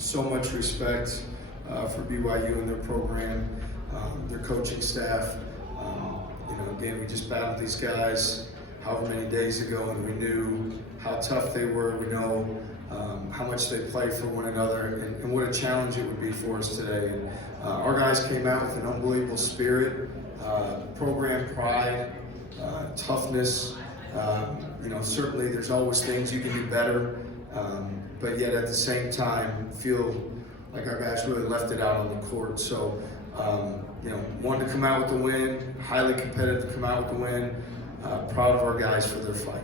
so much respect for BYU and their program, their coaching staff. Again, we just battled these guys however many days ago, and we knew how tough they were. We know how much they play for one another, and what a challenge it would be for us today. And, our guys came out with an unbelievable spirit, program pride, toughness. Certainly there's always things you can do better, but yet at the same time feel like our guys really left it out on the court. So, wanted to come out with the win, highly competitive to come out with the win. Proud of our guys for their fight.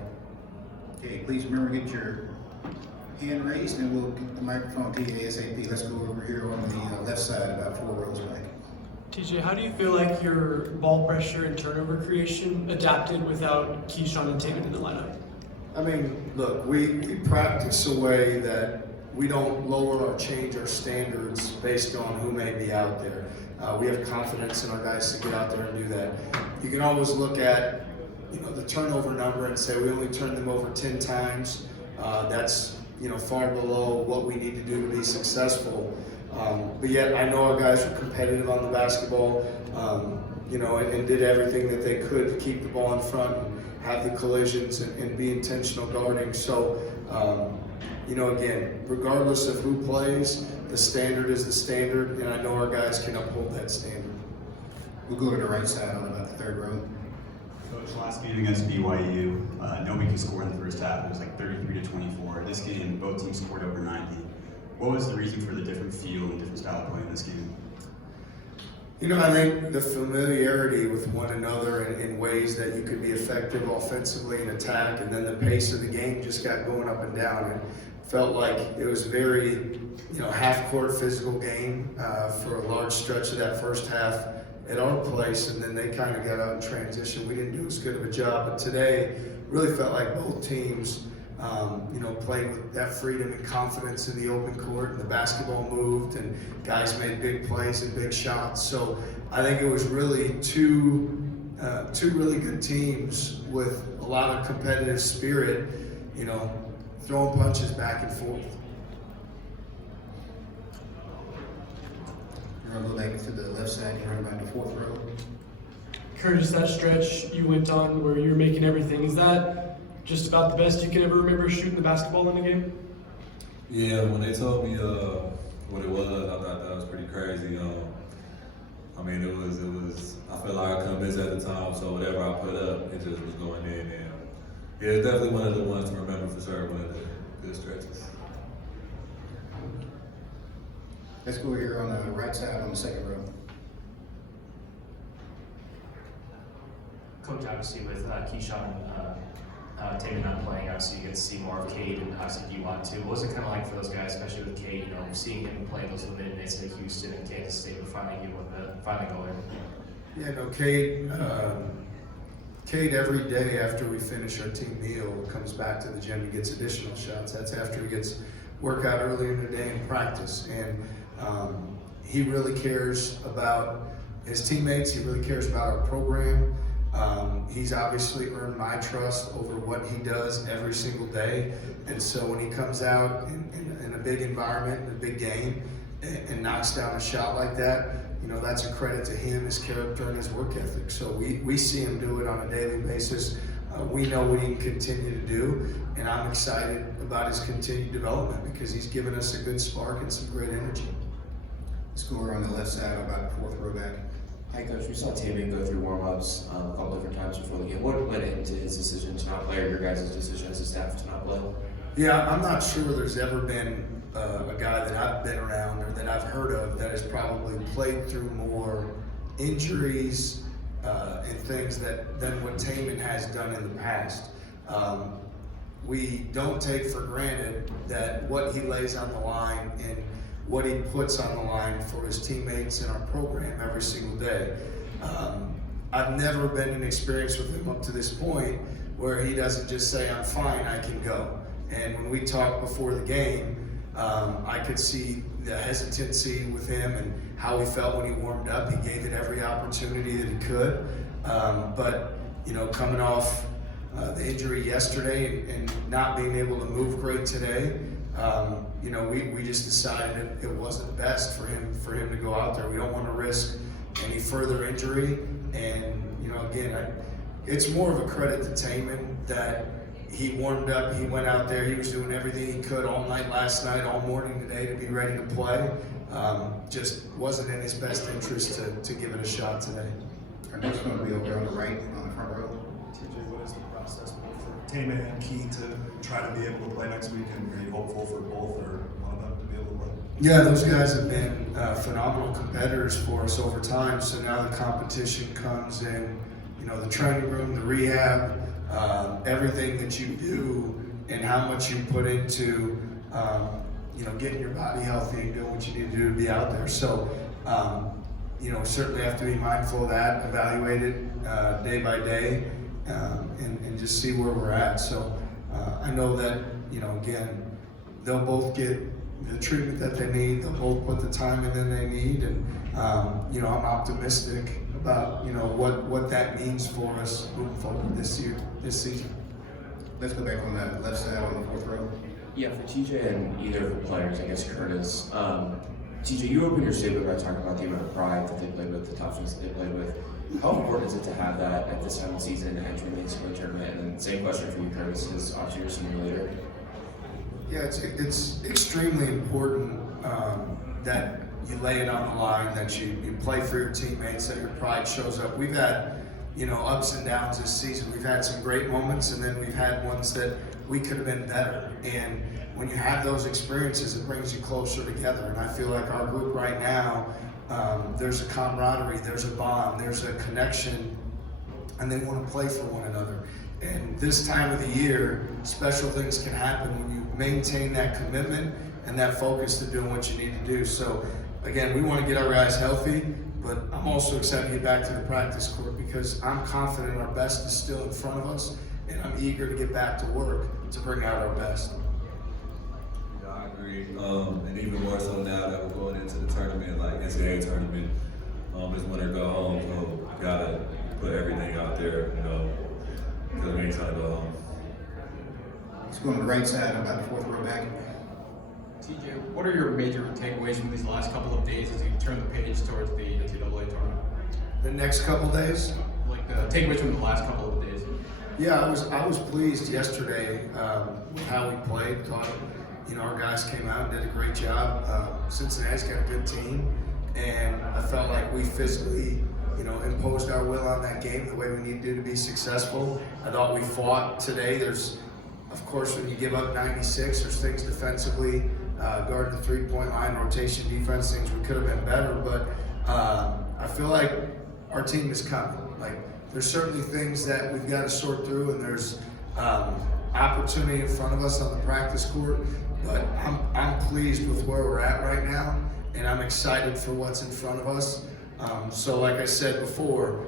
Okay, please remember to get your hand raised, and we'll get the microphone to you ASAP. Let's go over here on the left side, about 4 rows back. TJ, how do you feel like your ball pressure and turnover creation adapted without Keyshawn and Tatum in the lineup? I mean, look, we practice a way that we don't lower or change our standards based on who may be out there. We have confidence in our guys to get out there and do that. You can always look at, the turnover number and say we only turned them over 10 times. That's, far below what we need to do to be successful. But yet I know our guys were competitive on the basketball, and did everything that they could to keep the ball in front and have the collisions and be intentional guarding. So, again, regardless of who plays, the standard is the standard, and I know our guys can uphold that standard. We'll go to the right side on about the 3rd row. Coach, last game against BYU, nobody could score in the first half. It was like 33-24. This game, both teams scored over 90. What was the reason for the different feel and different style of play in this game? I think the familiarity with one another in ways that you could be effective offensively in attack, and then the pace of the game just got going up and down. It felt like it was very, half-court physical game for a large stretch of that first half at our place, and then they kind of got out in transition. We didn't do as good of a job, but today really felt like both teams played with that freedom and confidence in the open court, and the basketball moved, and guys made big plays and big shots. So I think it was really two really good teams with a lot of competitive spirit, throwing punches back and forth. We're going to go back to the left side here on about the 4th row. Curtis, that stretch you went on where you were making everything, is that just about the best you can ever remember shooting the basketball in a game? Yeah, when they told me what it was, I thought that was pretty crazy. It was. I felt like I couldn't miss at the time, so whatever I put up, it just was going in. And yeah, it's definitely one of the ones to remember for sure. One of the good stretches. Let's go here on the right side on the 2nd row. Coach, obviously with Keyshawn Tatum not playing, obviously you get to see more of Cade, and obviously you want to. What was it kind of like for those guys, especially with Cade, seeing him play those limited minutes at Houston and Kansas State, but finally go in? Yeah, Cade every day after we finish our team meal comes back to the gym and gets additional shots. That's after he gets workout earlier in the day in practice. And he really cares about his teammates. He really cares about our program. He's obviously earned my trust over what he does every single day. And so when he comes out in a big environment, in a big game, and knocks down a shot like that, that's a credit to him, his character, and his work ethic. So we see him do it on a daily basis. We know what he can continue to do, and I'm excited about his continued development because he's given us a good spark and some great energy. Let's go over on the left side about the 4th row back. Hi, Coach. We saw Tatum go through warm-ups a couple different times before the game. What went into his decision to not play, or your guys' decision as a staff to not play? Yeah, I'm not sure there's ever been a guy that I've been around or that I've heard of that has probably played through more injuries and things than what Tatum has done in the past. We don't take for granted that what he lays on the line and what he puts on the line for his teammates in our program every single day. I've never been in experience with him up to this point where he doesn't just say, I'm fine, I can go. And when we talked before the game, I could see the hesitancy with him and how he felt when he warmed up. He gave it every opportunity that he could. But coming off the injury yesterday and not being able to move great today, you know, we just decided it wasn't best for him to go out there. We don't want to risk any further injury. And, you know, again, it's more of a credit to Taman that he warmed up, he went out there, he was doing everything he could all night last night, all morning today to be ready to play. Just wasn't in his best interest to give it a shot today. Our next one will be over there on the right, on the front row. TJ, what is the process for Taman and Key to try to be able to play next week? And are you hopeful for both or one of them to be able to play? Yeah, those guys have been phenomenal competitors for us over time. So now the competition comes in, you know, the training room, the rehab, everything that you do and how much you put into, you know, getting your body healthy and doing what you need to do to be out there. So, you know, certainly have to be mindful of that, evaluate it day by day, and just see where we're at. So I know that, you know, again, they'll both get the treatment that they need, they'll both put the time in that they need, and you know, I'm optimistic about, you know, what that means for us moving forward this season. Let's go back on the left side on the fourth row. Yeah, for TJ and either of the players, I guess Curtis. TJ, you opened your statement by talking about the amount of pride that they played with, the toughness that they played with. How important is it to have that at this time of the season entering the NCAA tournament? And then same question for you, Curtis, is obviously your senior leader. Yeah, it's extremely important that you lay it on the line, that you play for your teammates, that your pride shows up. We've had, you know, ups and downs this season. We've had some great moments, and then we've had ones that we could have been better. And when you have those experiences, it brings you closer together. And I feel like our group right now, there's a camaraderie, there's a bond, there's a connection, and they want to play for one another. And this time of the year, special things can happen when you maintain that commitment and that focus to doing what you need to do. So again, we want to get our guys healthy, but I'm also excited to get back to the practice court because I'm confident our best is still in front of us, and I'm eager to get back to work to bring out our best. Yeah, I agree. And even more so now that we're going into the tournament, like NCAA tournament, it's winter go home, so gotta put everything out there, you know, because we ain't trying to go home. Let's go on the right side, about the fourth row back. TJ, what are your major takeaways from these last couple of days as you turn the page towards the NCAA tournament? The next couple days? Like takeaways from the last couple of days? Yeah, I was pleased yesterday with how we played. Thought, you know, our guys came out and did a great job. Cincinnati's got a good team, and I felt like we physically, you know, imposed our will on that game the way we need to be successful. I thought we fought today. There's, of course, when you give up 96, there's things defensively, guarding the three-point line, rotation defense, things we could have been better. But I feel like our team is coming. Like, there's certainly things that we've got to sort through, and there's opportunity in front of us on the practice court. But I'm pleased with where we're at right now, and I'm excited for what's in front of us. So like I said before,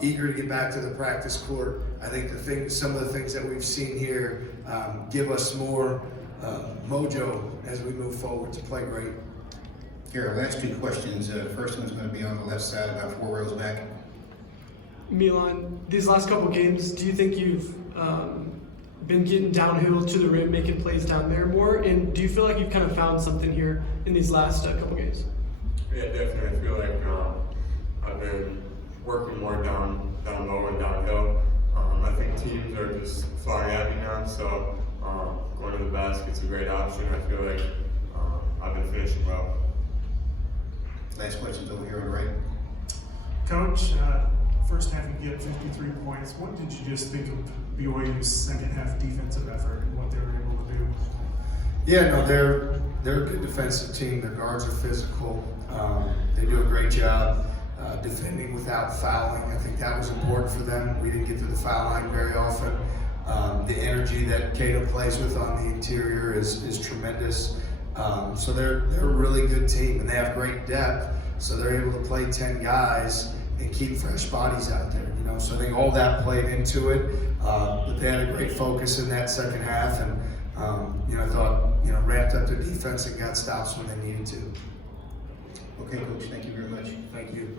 eager to get back to the practice court. I think some of the things that we've seen here give us more mojo as we move forward to play great. Here, our last two questions. The first one's going to be on the left side, about 4 rows back. Milan, these last couple games, do you think you've been getting downhill to the rim, making plays down there more? And do you feel like you've kind of found something here in these last couple games? Yeah, definitely. I feel like I've been working more down low and downhill. I think teams are just flying at me now, so going to the basket's a great option. I feel like I've been finishing well. Last question's over here on the right. Coach, first half you get 53 points. What did you just think of BYU's second half defensive effort and what they were able to do? Yeah, no, they're a good defensive team. Their guards are physical. They do a great job defending without fouling. I think that was important for them. We didn't get to the foul line very often. The energy that Cato plays with on the interior is tremendous. So they're a really good team, and they have great depth. So they're able to play 10 guys and keep fresh bodies out there. You know, so I think all that played into it. But they had a great focus in that second half, and you know, I thought, you know, ramped up their defense and got stops when they needed to. Okay, Coach, thank you very much. Thank you.